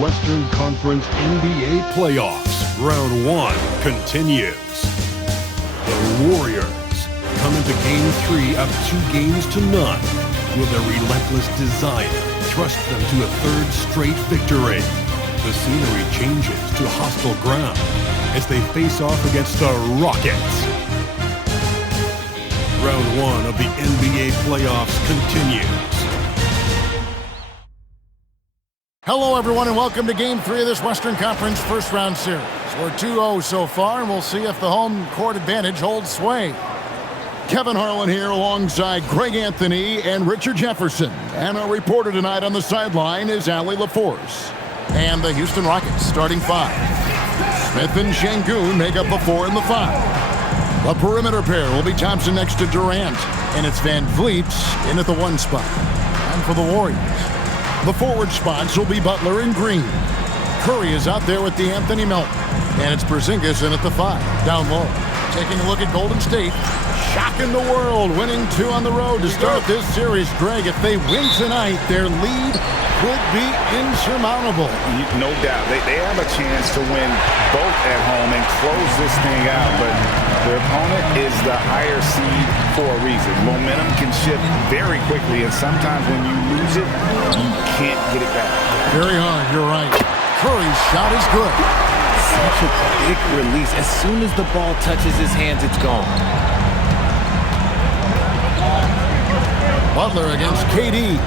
Western Conference NBA Playoffs. Round 1 continues. The Warriors come into Game 3 up 2-0. Will their relentless desire thrust them to a third straight victory? The scenery changes to hostile ground as they face off against the Rockets. Round 1 of the NBA playoffs continues. Hello, everyone, and welcome to Game 3 of this Western Conference first-round series. We're 2-0 so far, and we'll see if the home court advantage holds sway. Kevin Harlan here alongside Greg Anthony and Richard Jefferson. And our reporter tonight on the sideline is Allie LaForce. And the Houston Rockets starting 5. Smith and Şengün make up the 4 and the 5. The perimeter pair will be Thompson next to Durant, and it's Van Vliet in at the 1 spot. And for the Warriors, the forward spots will be Butler and Green. Curry is out there with Anthony Melton, and it's Porzingis in at the 5, down low. Taking a look at Golden State, shocking the world, winning 2 on the road to start this series. Greg, if they win tonight, their lead could be insurmountable. No doubt. They have a chance to win both at home and close this thing out, but their opponent is the higher seed for a reason. Momentum can shift very quickly, and sometimes when you lose it, you can't get it back. Very hard, you're right. Curry's shot is good. Such a quick release. As soon as the ball touches his hands, it's gone. Butler against KD.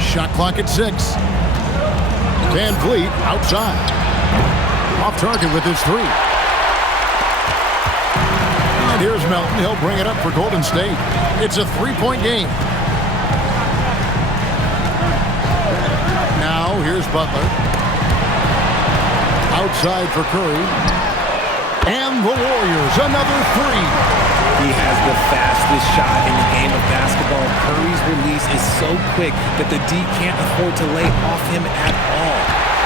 Shot clock at 6. Van Vliet outside. Off target with his 3. And here's Melton. He'll bring it up for Golden State. It's a 3-point game. Now here's Butler. Outside for Curry. And the Warriors, another 3. He has the fastest shot in the game of basketball. Curry's release is so quick that the D can't afford to lay off him at all.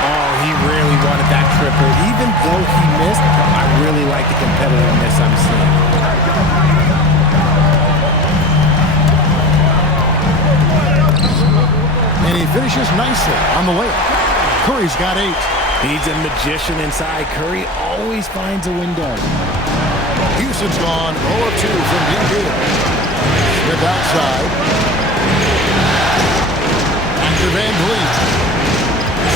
Oh, he really wanted that triple. Even though he missed, I really like the competitiveness I'm seeing. And he finishes nicely on the layup. Curry's got 8. He's a magician inside. Curry always finds a window. Houston's gone 0 of 2 from deep here. Smith outside. After Van Vliet.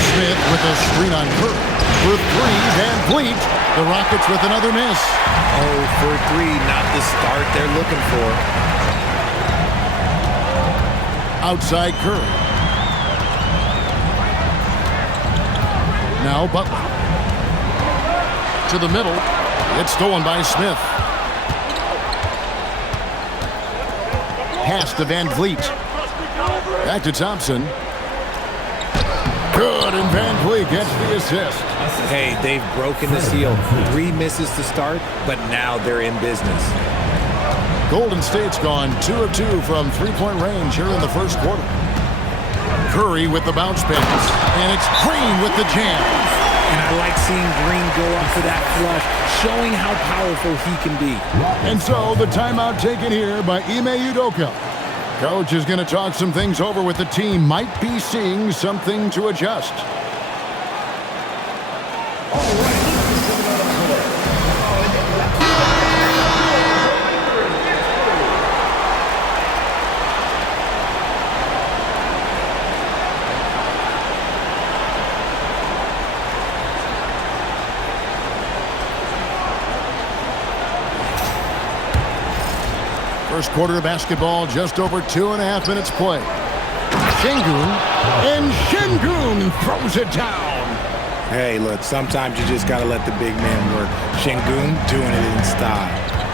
Smith with a screen on Curry. For 3, Van Vliet. The Rockets with another miss. 0 for 3, not the start they're looking for. Outside Curry. Now Butler. To the middle. It's stolen by Smith. Pass to Van Vliet. Back to Thompson. Good, and Van Vliet gets the assist. Hey, they've broken the seal. 3 misses to start, but now they're in business. Golden State's gone 2 of 2 from 3-point range here in the first quarter. Curry with the bounce pass, and it's Green with the jam. And I like seeing Green go up for that flush, showing how powerful he can be. And so the timeout taken here by Ime Udoka. Coach is going to talk some things over with the team. Might be seeing something to adjust. First quarter of basketball, just over 2.5 minutes play. Şengün, and Şengün throws it down. Hey, look, sometimes you just got to let the big man work. Şengün doing it in style.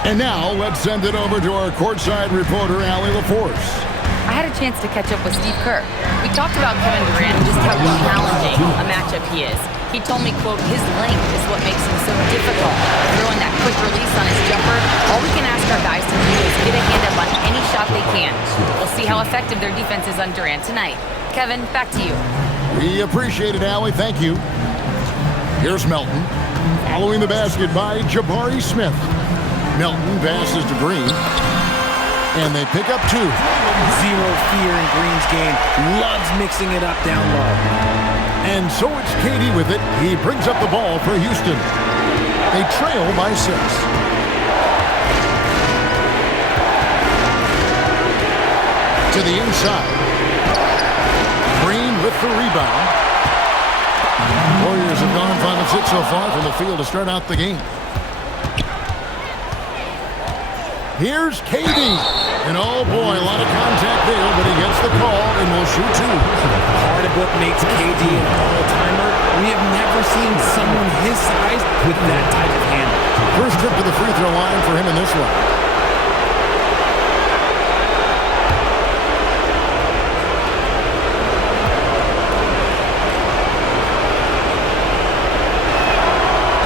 And now, let's send it over to our courtside reporter, Allie LaForce. I had a chance to catch up with Steve Kerr. We talked about Kevin Durant and just how challenging a matchup he is. He told me, quote, his length is what makes him so difficult. Throwing that quick release on his jumper, all we can ask our guys to do is get a hand up on any shot they can. We'll see how effective their defense is on Durant tonight. Kevin, back to you. We appreciate it, Allie. Thank you. Here's Melton. Following the basket by Jabari Smith. Melton passes to Green. And they pick up 2. Zero fear in Green's game. Loves mixing it up down low. And so it's KD with it. He brings up the ball for Houston. They trail by 6. To the inside. Green with the rebound. Warriors have gone 5 and 6 so far from the field to start out the game. Here's KD. And oh boy, a lot of contact there, but he gets the call and will shoot 2. Part of what makes KD an all-timer, we have never seen someone his size with that type of handle. First trip to the free throw line for him in this one.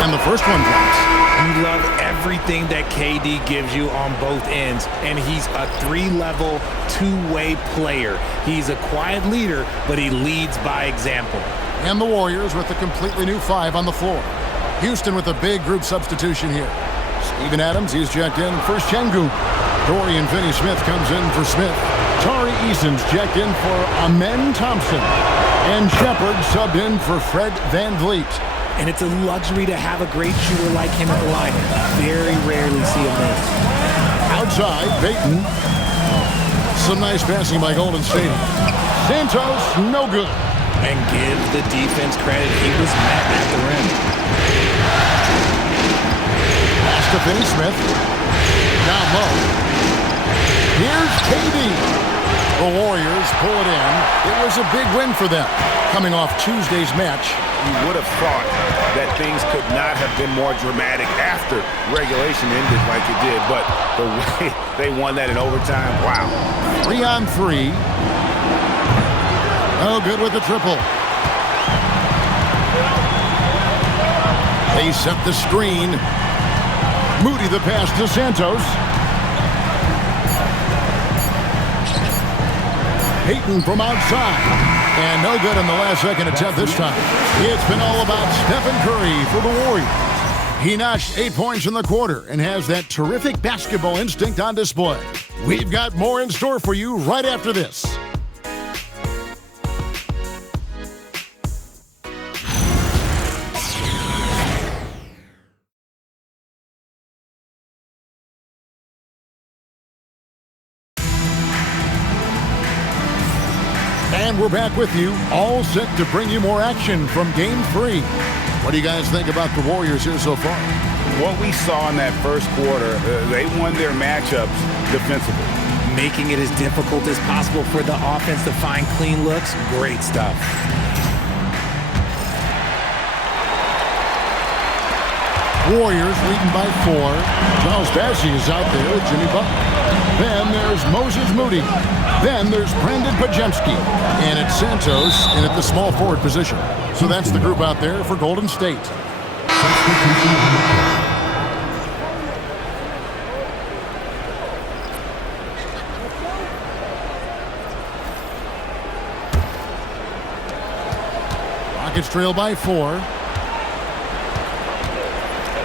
And the first one drops. You love everything that KD gives you on both ends, and he's a 3-level, 2-way player. He's a quiet leader, but he leads by example. And the Warriors with a completely new 5 on the floor. Houston with a big group substitution here. Steven Adams, he's checked in for Şengün. Dorian Finney-Smith comes in for Smith. Tari Eason's checked in for Amen Thompson. And Shepard subbed in for Fred VanVleet. And it's a luxury to have a great shooter like him at the line. Very rarely see him miss. Outside, Payton. Some nice passing by Golden State. Santos, no good. And give the defense credit. He was met at the rim. Pass to Finney-Smith. Down low. Here's KD. The Warriors pull it in. It was a big win for them. Coming off Tuesday's match. You would have thought that things could not have been more dramatic after regulation ended like it did, but the way they won that in overtime, wow. 3 on 3. Oh, good with the triple. They set the screen. Moody the pass to Santos. Payton from outside. And no good on the last second attempt this time. It's been all about Stephen Curry for the Warriors. He notched 8 points in the quarter and has that terrific basketball instinct on display. We've got more in store for you right after this. And we're back with you, all set to bring you more action from Game 3. What do you guys think about the Warriors here so far? What we saw in that first quarter, they won their matchups defensively. Making it as difficult as possible for the offense to find clean looks. Great stuff. Warriors leading by 4. Charles Bassey is out there with Jimmy Butler. Then there's Moses Moody. Then there's Brandon Pajemski. And it's Santos in at the small forward position. So that's the group out there for Golden State. Rockets trail by 4.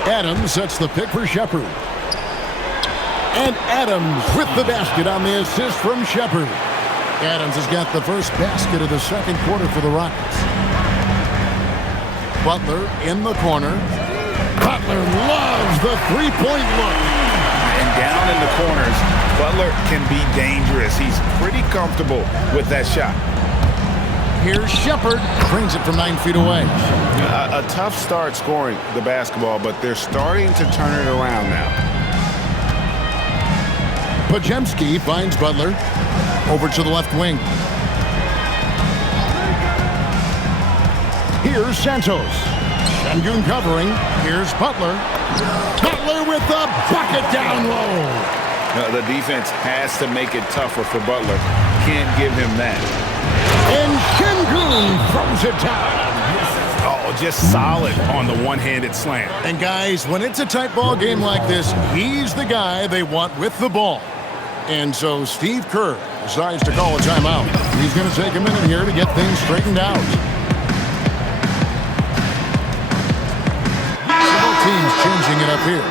Adams sets the pick for Shepard. And Adams with the basket on the assist from Shepard. Adams has got the first basket of the second quarter for the Rockets. Butler in the corner. Butler loves the three-point look. And down in the corners, Butler can be dangerous. He's pretty comfortable with that shot. Here's Shepard. Brings it from 9 feet away. A tough start scoring the basketball, but they're starting to turn it around now. Pajemski finds Butler. Over to the left wing. Here's Santos. Şengün covering. Here's Butler. Butler with the bucket down low. The defense has to make it tougher for Butler. Can't give him that. And Şengün throws it down. Oh, just solid on the one-handed slam. And guys, when it's a tight ball game like this, he's the guy they want with the ball. And so Steve Kerr decides to call a timeout. He's going to take a minute here to get things straightened out. Several teams changing it up here.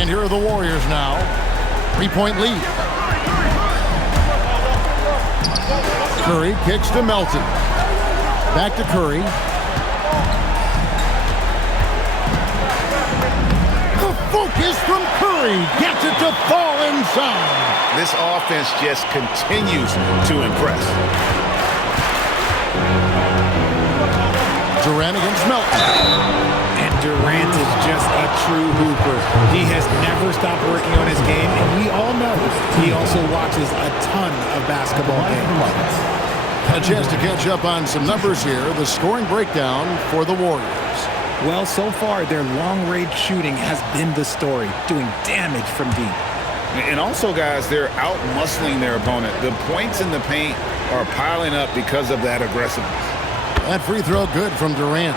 And here are the Warriors now. 3-point lead. Curry kicks to Melton. Back to Curry. The focus from Curry gets it to fall inside. This offense just continues to impress. Durant against Melton. And Durant is just a true hooper. He has never stopped working on his game, and we all know he also watches a ton of basketball games. A chance to catch up on some numbers here. The scoring breakdown for the Warriors. Well, so far, their long-range shooting has been the story, doing damage from deep. And also, guys, they're out-muscling their opponent. The points in the paint are piling up because of that aggressiveness. That free throw good from Durant.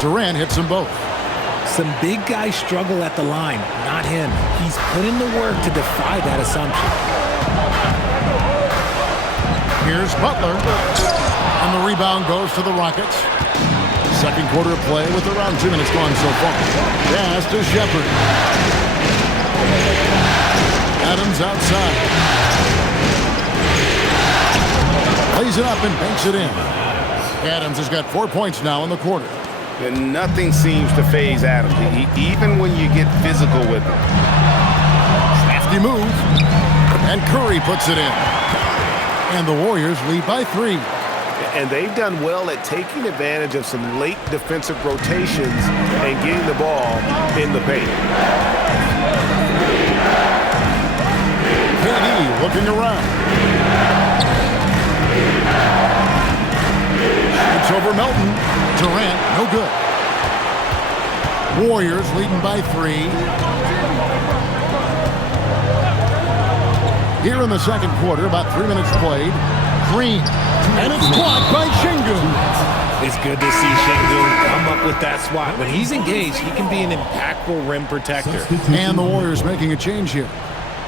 Durant hits them both. Some big guys struggle at the line, not him. He's put in the work to defy that assumption. Here's Butler. And the rebound goes to the Rockets. Second quarter of play with around 2 minutes gone so far. Pass to Shepard. Adams outside. Lays it up and banks it in. Adams has got 4 points now in the quarter. And nothing seems to faze Adams, even when you get physical with him. Crafty move. And Curry puts it in. And the Warriors lead by 3. And they've done well at taking advantage of some late defensive rotations and getting the ball in the paint. KD looking around. Shoots over Melton. Durant, no good. Warriors leading by 3. Here in the second quarter, about 3 minutes played. Green, and it's blocked by Şengün. It's good to see Şengün come up with that swat. When he's engaged, he can be an impactful rim protector. And the Warriors making a change here.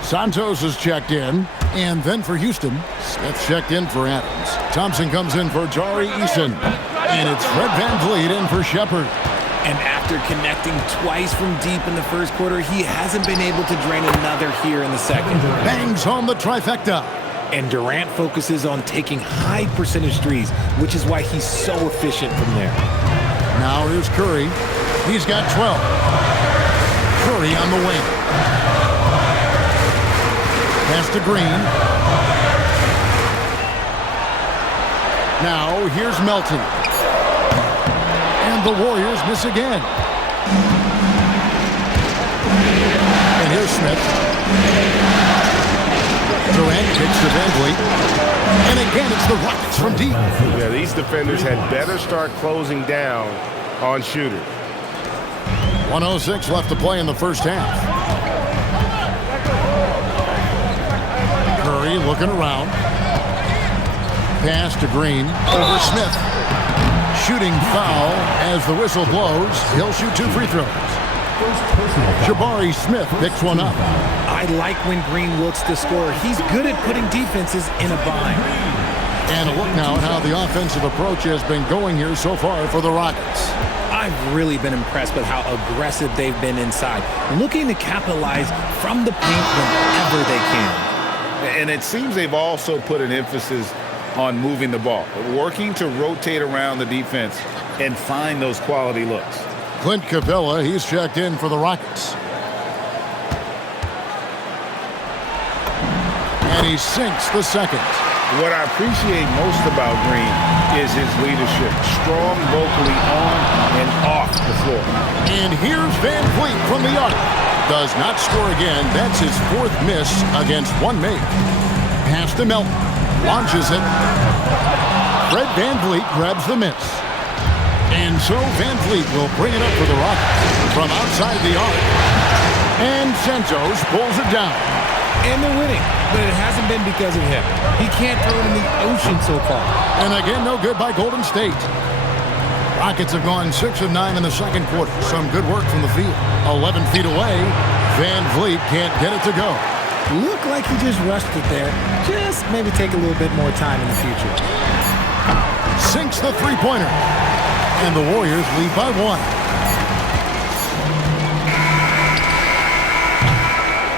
Santos is checked in, and then for Houston, Smith checked in for Adams. Thompson comes in for Jari Eason, and it's Fred VanVleet in for Shepard. And after connecting twice from deep in the first quarter, he hasn't been able to drain another here in the second. Bangs home the trifecta. And Durant focuses on taking high percentage threes, which is why he's so efficient from there. Now here's Curry. He's got 12. Curry on the wing. Pass to Green. Now here's Melton. And the Warriors miss again. And here's Smith. Durant kicks to VanVleet. And again, it's the Rockets from deep. Yeah, these defenders had better start closing down on shooters. 1:06 left to play in the first half. Curry looking around. Pass to Green. Over Smith. Shooting foul as the whistle blows. He'll shoot 2 free throws. Jabari Smith picks one up. I like when Green looks to score. He's good at putting defenses in a bind. And a look now at how the offensive approach has been going here so far for the Rockets. I've really been impressed with how aggressive they've been inside, looking to capitalize from the paint whenever they can. And it seems they've also put an emphasis on moving the ball, working to rotate around the defense and find those quality looks. Clint Capella, he's checked in for the Rockets. And he sinks the second. What I appreciate most about Green is his leadership. Strong vocally on and off the floor. And here's VanVleet from the arc. Does not score again. That's his 4th miss against one make. Pass to Melton. Launches it. Fred VanVleet grabs the miss. And so VanVleet will bring it up for the Rockets from outside the arc. And Santos pulls it down. And they're winning, but it hasn't been because of him. He can't throw it in the ocean so far. And again, no good by Golden State. Rockets have gone 6 of 9 in the second quarter. Some good work from the field. 11 feet away. Van Vliet can't get it to go. Looked like he just rushed it there. Just maybe take a little bit more time in the future. Sinks the three-pointer. And the Warriors lead by 1.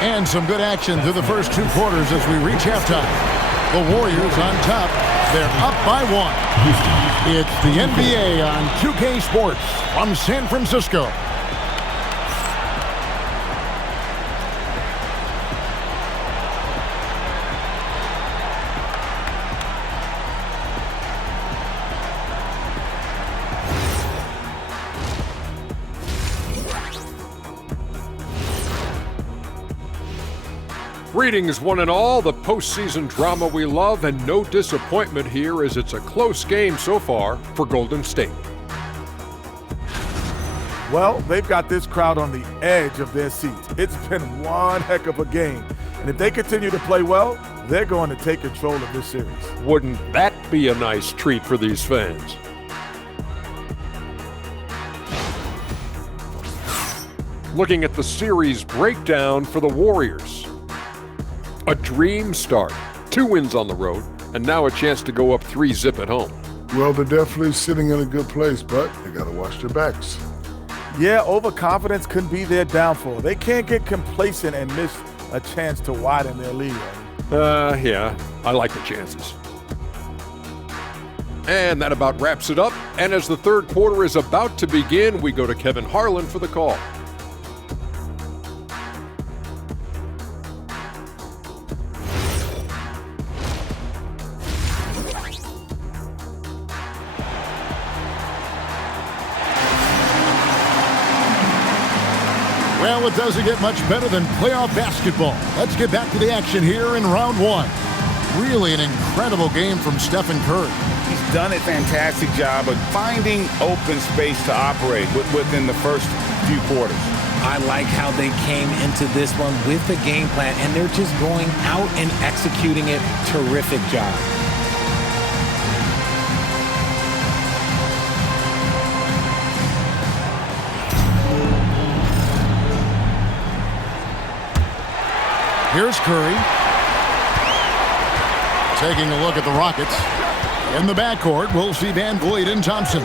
And some good action through the first 2 quarters as we reach halftime. The Warriors on top. They're up by 1. It's the NBA on 2K Sports from San Francisco. Greetings, one and all. The postseason drama we love, and no disappointment here as it's a close game so far for Golden State. Well, they've got this crowd on the edge of their seats. It's been one heck of a game. And if they continue to play well, they're going to take control of this series. Wouldn't that be a nice treat for these fans? Looking at the series breakdown for the Warriors. A dream start. 2 wins on the road, and now a chance to go up 3-zip at home. Well, they're definitely sitting in a good place, but they got to watch their backs. Yeah, overconfidence can be their downfall. They can't get complacent and miss a chance to widen their lead. Yeah, I like the chances. And that about wraps it up. And as the third quarter is about to begin, we go to Kevin Harlan for the call. Well, it doesn't get much better than playoff basketball. Let's get back to the action here in round 1. Really an incredible game from Stephen Curry. He's done a fantastic job of finding open space to operate within the first few quarters. I like how they came into this one with the game plan, and they're just going out and executing it. Terrific job. Here's Curry. Taking a look at the Rockets. In the backcourt, we'll see Van Vliet and Thompson.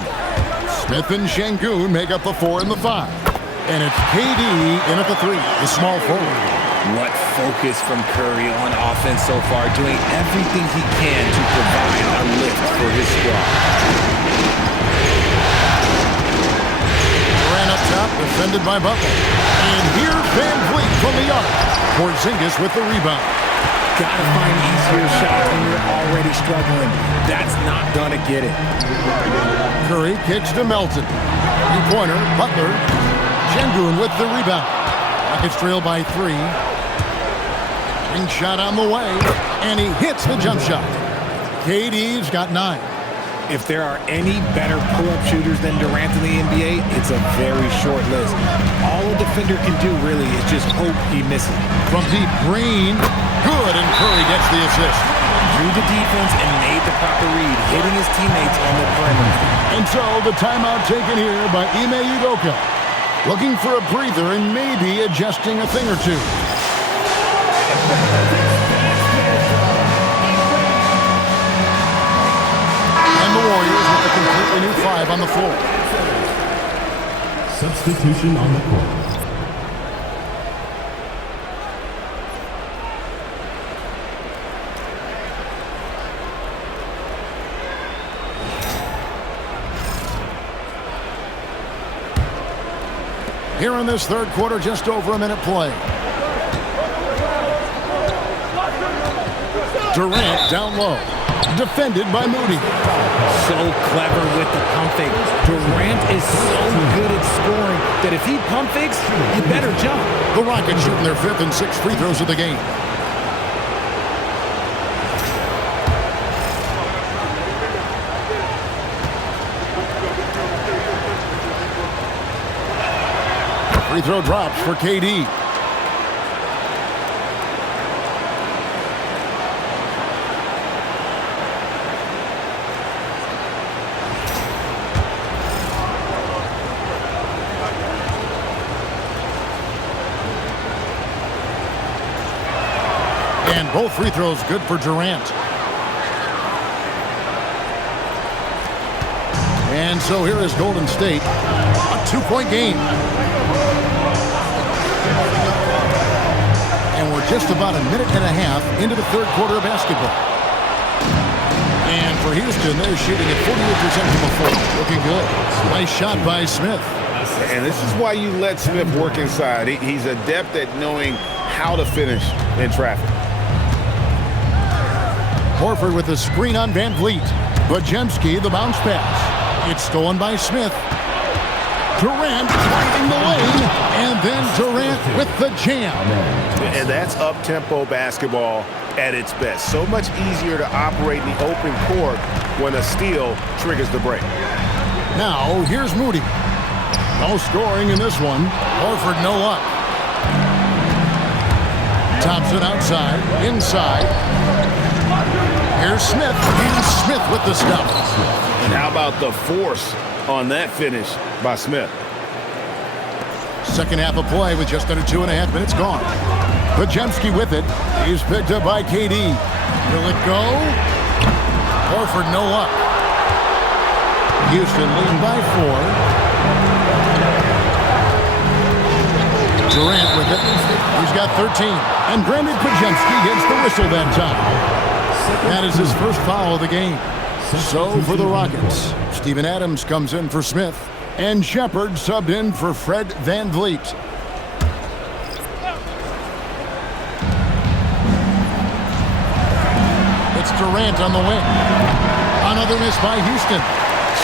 Smith and Şengün make up the 4 and the 5. And it's KD in at the 3, the small forward. What focus from Curry on offense so far, doing everything he can to provide a lift for his squad. Durant up top, defended by Butler. And here's Van Vliet from the arc. Porzingis with the rebound. Gotta find easier shots when you're already struggling. That's not gonna get it. Curry kicks to Melton. 3-pointer, Butler. Şengün with the rebound. Rockets trail by 3. Ring shot on the way. And he hits the jump shot. KD's got 9. If there are any better pull-up shooters than Durant in the NBA, it's a very short list. All a defender can do, really, is just hope he misses. From deep, Green. Good, and Curry gets the assist. Drew the defense and made the proper read, hitting his teammates on the perimeter. And so the timeout taken here by Ime Udoka. Looking for a breather and maybe adjusting a thing or two. The Warriors with a completely new 5 on the floor. Substitution on the court. Here in this third quarter, just over a minute play. Durant down low. Defended by Moody. So clever with the pump fake. Durant is so good at scoring that if he pump fakes, you better jump. The Rockets shooting their 5th and 6th free throws of the game. Free throw drops for KD. And both free throws good for Durant. And so here is Golden State. A 2-point game. And we're just about a minute and a half into the third quarter of basketball. And for Houston, they're shooting at 48% from the floor. Looking good. Nice shot by Smith. And this is why you let Smith work inside. He's adept at knowing how to finish in traffic. Horford with a screen on Van Vliet. Bajemski, the bounce pass. It's stolen by Smith. Durant finding the lane, and then Durant with the jam. And that's up-tempo basketball at its best. So much easier to operate in the open court when a steal triggers the break. Now, here's Moody. No scoring in this one. Horford, no luck. Thompson outside, inside. Here's Smith, and Smith with the stop. And how about the force on that finish by Smith? Second half of play with just under 2.5 minutes gone. Bajemski with it. He's picked up by KD. Will it go? Horford, no luck. Houston leading by 4. Durant with it. He's got 13. And Brandon Bajemski gets the whistle that time. That is his first foul of the game. So for the Rockets, Steven Adams comes in for Smith, and Shepard subbed in for Fred Van Vliet. It's Durant on the wing. Another miss by Houston.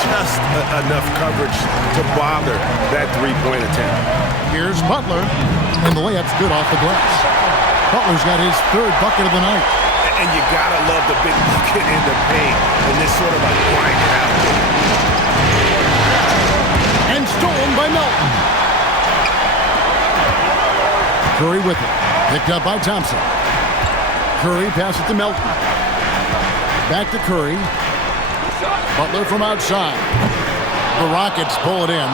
Just enough coverage to bother that three-point attempt. Here's Butler, and the layup's good off the glass. Butler's got his third bucket of the night. And you gotta love the big bucket in the paint and this sort of like grind it out. And stolen by Melton. Curry with it. Picked up by Thompson. Curry passes it to Melton. Back to Curry. Butler from outside. The Rockets pull it in.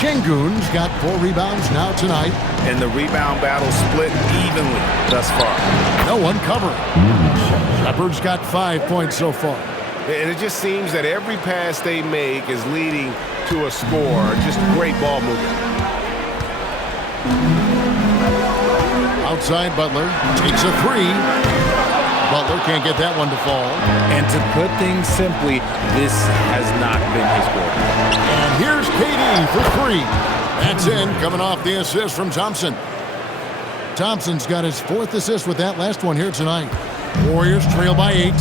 Şengün's got 4 rebounds now tonight. And the rebound battle split evenly thus far. No one covering. Shepard's got 5 points so far. And it just seems that every pass they make is leading to a score. Just great ball movement. Outside Butler takes a 3. Butler can't get that one to fall. And to put things simply, this has not been his quarter. And here's KD for 3. That's in, coming off the assist from Thompson. Thompson's got his 4th assist with that last one here tonight. Warriors trail by 8.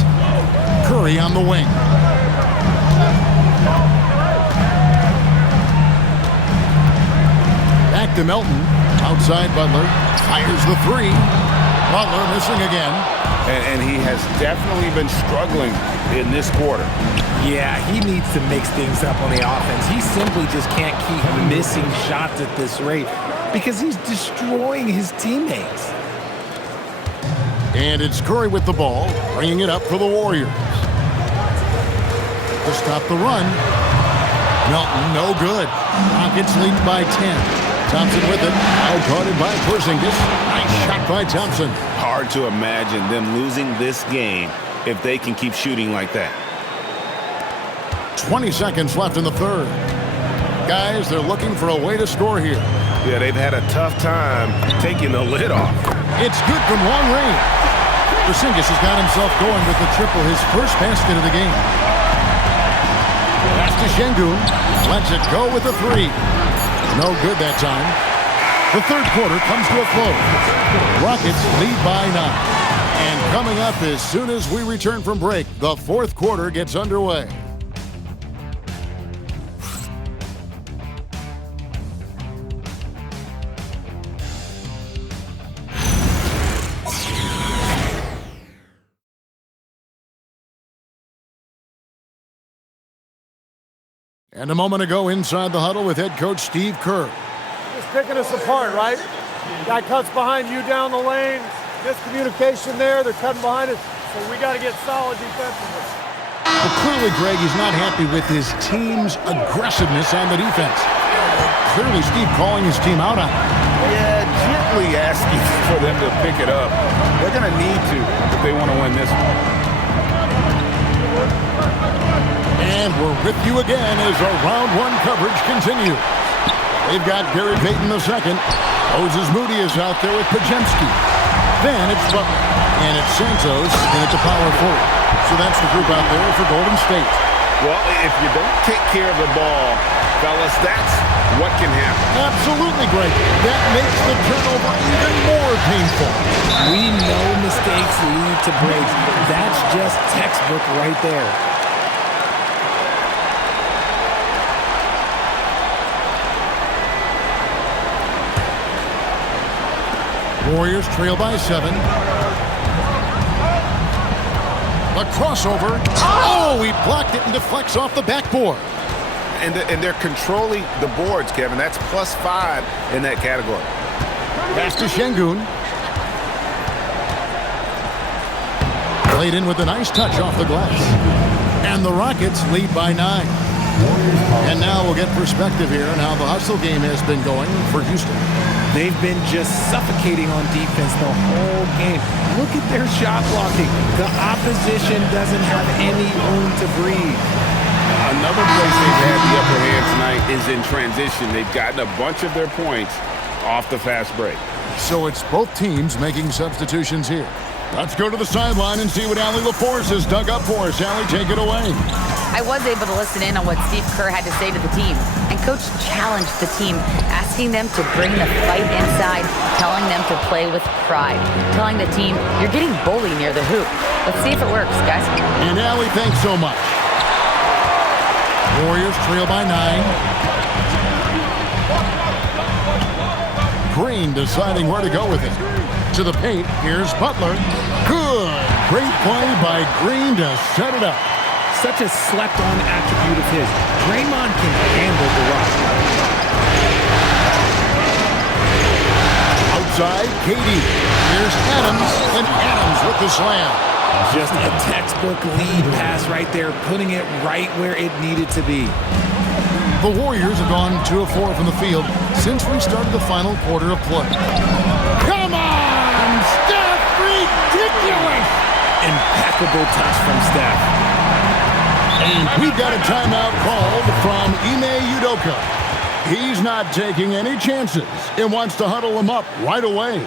Curry on the wing. Back to Melton. Outside Butler. Fires the 3. Butler missing again. And he has definitely been struggling in this quarter. Yeah, he needs to mix things up on the offense. He simply just can't keep missing shots at this rate because he's destroying his teammates. And it's Curry with the ball, bringing it up for the Warriors. To stop the run. Melton, no good. Rockets lead by 10. Thompson with it. Outguarded by Porzingis. Nice shot by Thompson. Hard to imagine them losing this game if they can keep shooting like that. 20 seconds left in the third. Guys, they're looking for a way to score here. Yeah, they've had a tough time taking the lid off. It's good from long range. Porzingis has got himself going with the triple, his first basket of the game. Pass to Şengün. Lets it go with a 3. No good that time. The third quarter comes to a close. Rockets lead by 9. And coming up as soon as we return from break, the fourth quarter gets underway. And a moment ago inside the huddle with head coach Steve Kerr. Just picking us apart, right? Guy cuts behind you down the lane. Miscommunication there. They're cutting behind us. So we got to get solid defensively. But clearly, Greg, he's not happy with his team's aggressiveness on the defense. Clearly, Steve calling his team out on it. Yeah, basically asking for them to pick it up. They're going to need to if they want to win this one. And we're with you again as our round one coverage continues. They've got Gary Payton II. Moses Moody is out there with Pajemski. Then it's Butler. And it's Santos, and it's a power forward. So that's the group out there for Golden State. Well, if you don't take care of the ball, fellas, that's what can happen. Absolutely great. That makes the turnover even more painful. We know mistakes lead to breaks. That's just textbook right there. Warriors trail by 7. A crossover. Oh, he blocked it and deflects off the backboard. And they're controlling the boards, Kevin. That's +5 in that category. Pass to Şengün. Played in with a nice touch off the glass. And the Rockets lead by 9. And now we'll get perspective here on how the hustle game has been going for Houston. They've been just suffocating on defense the whole game. Look at their shot blocking. The opposition doesn't have any room to breathe. Another place they've had the upper hand tonight is in transition. They've gotten a bunch of their points off the fast break. So it's both teams making substitutions here. Let's go to the sideline and see what Allie LaForce has dug up for us. Allie, take it away. I was able to listen in on what Steve Kerr had to say to the team. And Coach challenged the team, asking them to bring the fight inside, telling them to play with pride, telling the team, you're getting bullied near the hoop. Let's see if it works, guys. And Allie, thanks so much. Warriors trail by 9. Green deciding where to go with it. To the paint, here's Butler. Good. Great play by Green to set it up. Such a slept-on attribute of his. Draymond can handle the rock. Outside, KD. Here's Adams, and Adams with the slam. Just a textbook lead pass right there, putting it right where it needed to be. The Warriors have gone 2 of 4 from the field since we started the final quarter of play. Come on, Steph! Ridiculous! Impeccable touch from Steph. And we've got a timeout called from Ime Udoka. He's not taking any chances and wants to huddle him up right away.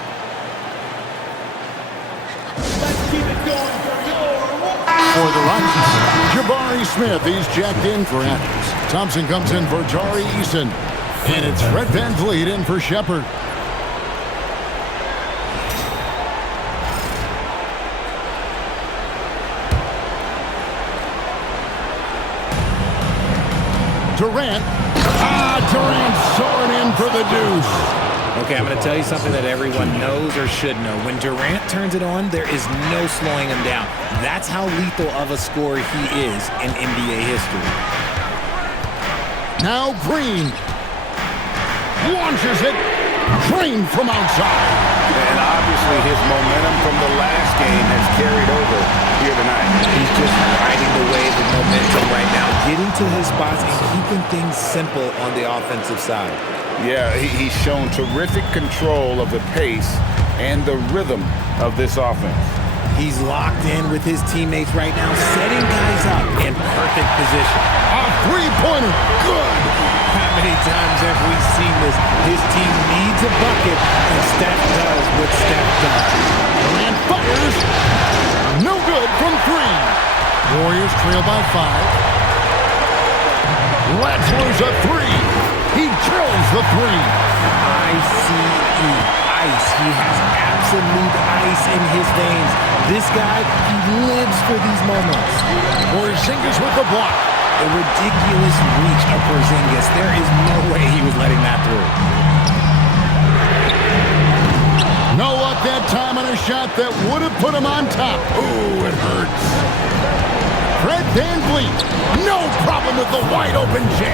Let's keep it going. For the Rockets, Jabari Smith, he's jacked in for Adams. Thompson comes in for Tari Eason. And it's Fred VanVleet in for Shepherd. Durant. Durant soaring in for the deuce. Okay, I'm going to tell you something that everyone knows or should know. When Durant turns it on, there is no slowing him down. That's how lethal of a scorer he is in NBA history. Now Green launches it. Green from outside. And obviously his momentum from the last game has carried over here tonight. He's just riding the wave of momentum right now, getting to his spots and keeping things simple on the offensive side. Yeah, he's shown terrific control of the pace and the rhythm of this offense. He's locked in with his teammates right now, setting guys up in perfect position. A three-pointer. Good. How many times have we seen this? His team needs a bucket, and Steph does what Steph does. Durant fires. No good from 3. Warriors trail by 5. Let's lose a 3. He drills the 3. I-C-E. Ice. He has absolute ice in his veins. This guy, he lives for these moments. Porzingis with the block. The ridiculous reach of Porzingis. There is no way he was letting that through. No luck that time on a shot that would have put him on top. Ooh, it hurts. Fred VanVleet. No problem with the wide open J.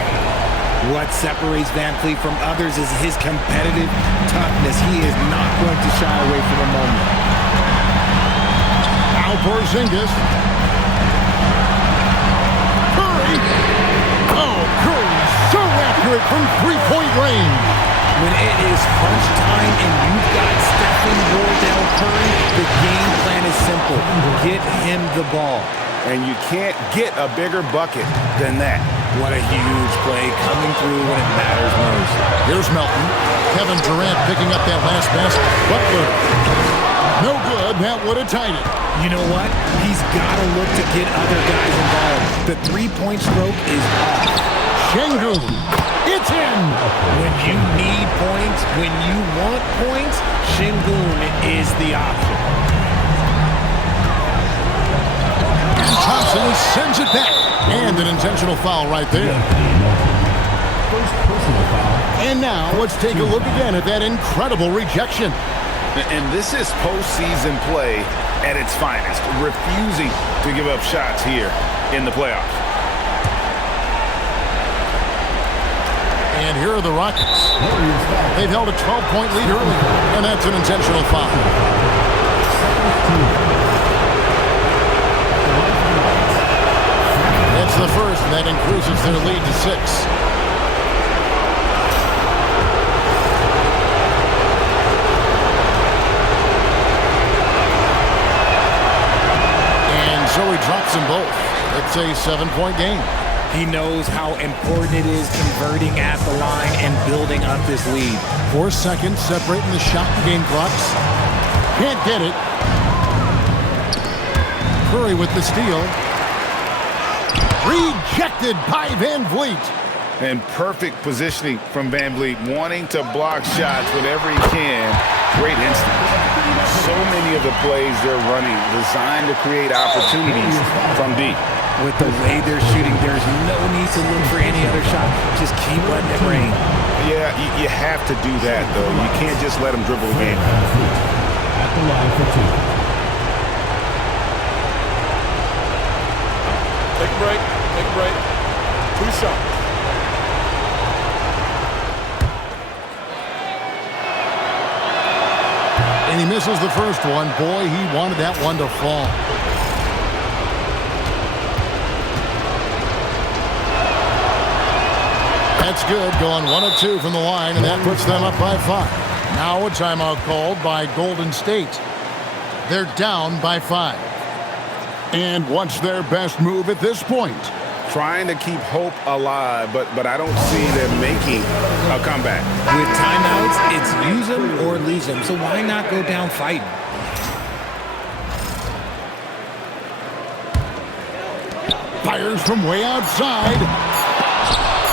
What separates VanVleet from others is his competitive toughness. He is not going to shy away from a moment. Now Porzingis. Curry. Oh, Curry so accurate from 3-point range. When it is crunch time and you've got Stephen Wardell Curry, the game plan is simple. Get him the ball. And you can't get a bigger bucket than that. What a huge play coming through when it matters most. Here's Melton. Kevin Durant picking up that last basket. Butler. No good. That would have tied it. You know what? He's got to look to get other guys involved. The three-point stroke is off. Şengün. It's in. When you need points, when you want points, Şengün is the option. And Thompson sends it back. And an intentional foul right there. First personal foul. And now let's take a look again at that incredible rejection. And this is postseason play at its finest, refusing to give up shots here in the playoffs. And here are the Rockets. They've held a 12-point lead earlier, and that's an intentional foul. That's the first, and that increases their lead to 6. So he drops them both. It's a 7-point game. He knows how important it is converting at the line and building up this lead. 4 seconds separating the shot and game clocks. Can't get it. Curry with the steal. Rejected by Van Vliet. And perfect positioning from Van Vliet, wanting to block shots whenever he can. Great instinct. So many of the plays they're running designed to create opportunities from deep. With the way they're shooting, there's no need to look for any other shot. Just keep letting it rain. Yeah, you have to do that, though. You can't just let them dribble the game. At the line for 2. Take a break. Take a break. 2 shots. And he misses the first one. Boy, he wanted that one to fall. That's good. Going 1 of 2 from the line, and that puts them up by 5. Now a timeout called by Golden State. They're down by 5. And what's their best move at this point? Trying to keep hope alive, but I don't see them making a comeback. With timeouts, it's use them or lose them, so why not go down fighting? Fires from way outside.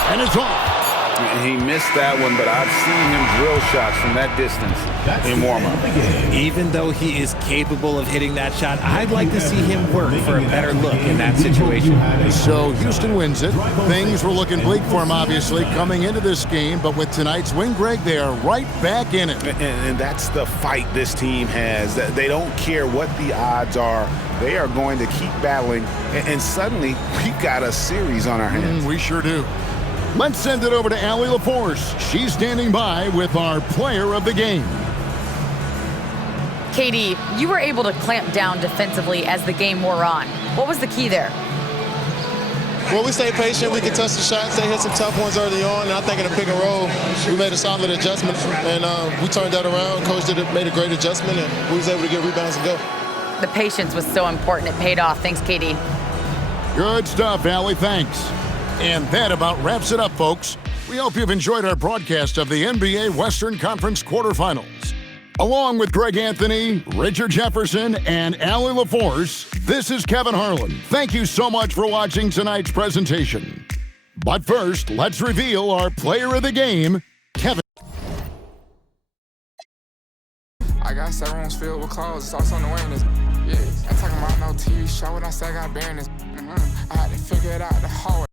And it's off. He missed that one, but I've seen him drill shots from that distance in warm-up. Even though he is capable of hitting that shot, I'd like to see him work for a better look in that situation. So Houston wins it. Things were looking bleak for him, obviously, coming into this game. But with tonight's win, Greg, they are right back in it. And that's the fight this team has. They don't care what the odds are. They are going to keep battling. And suddenly, we've got a series on our hands. We sure do. Let's send it over to Allie LaForce. She's standing by with our player of the game. KD, you were able to clamp down defensively as the game wore on. What was the key there? Well, we stayed patient. We could touch the shots. They hit some tough ones early on. And I think in the pick and roll, we made a solid adjustment. And we turned that around. Coach made a great adjustment, and we was able to get rebounds and go. The patience was so important. It paid off. Thanks, KD. Good stuff, Allie. Thanks. And that about wraps it up, folks. We hope you've enjoyed our broadcast of the NBA Western Conference quarterfinals. Along with Greg Anthony, Richard Jefferson, and Allie LaForce, this is Kevin Harlan. Thank you so much for watching tonight's presentation. But first, let's reveal our player of the game, Kevin. I got 7 rooms filled with clothes, it's also on the awareness. Yeah, I'm talking about no TV show when I say I got bareness. I had to figure it out the hard way.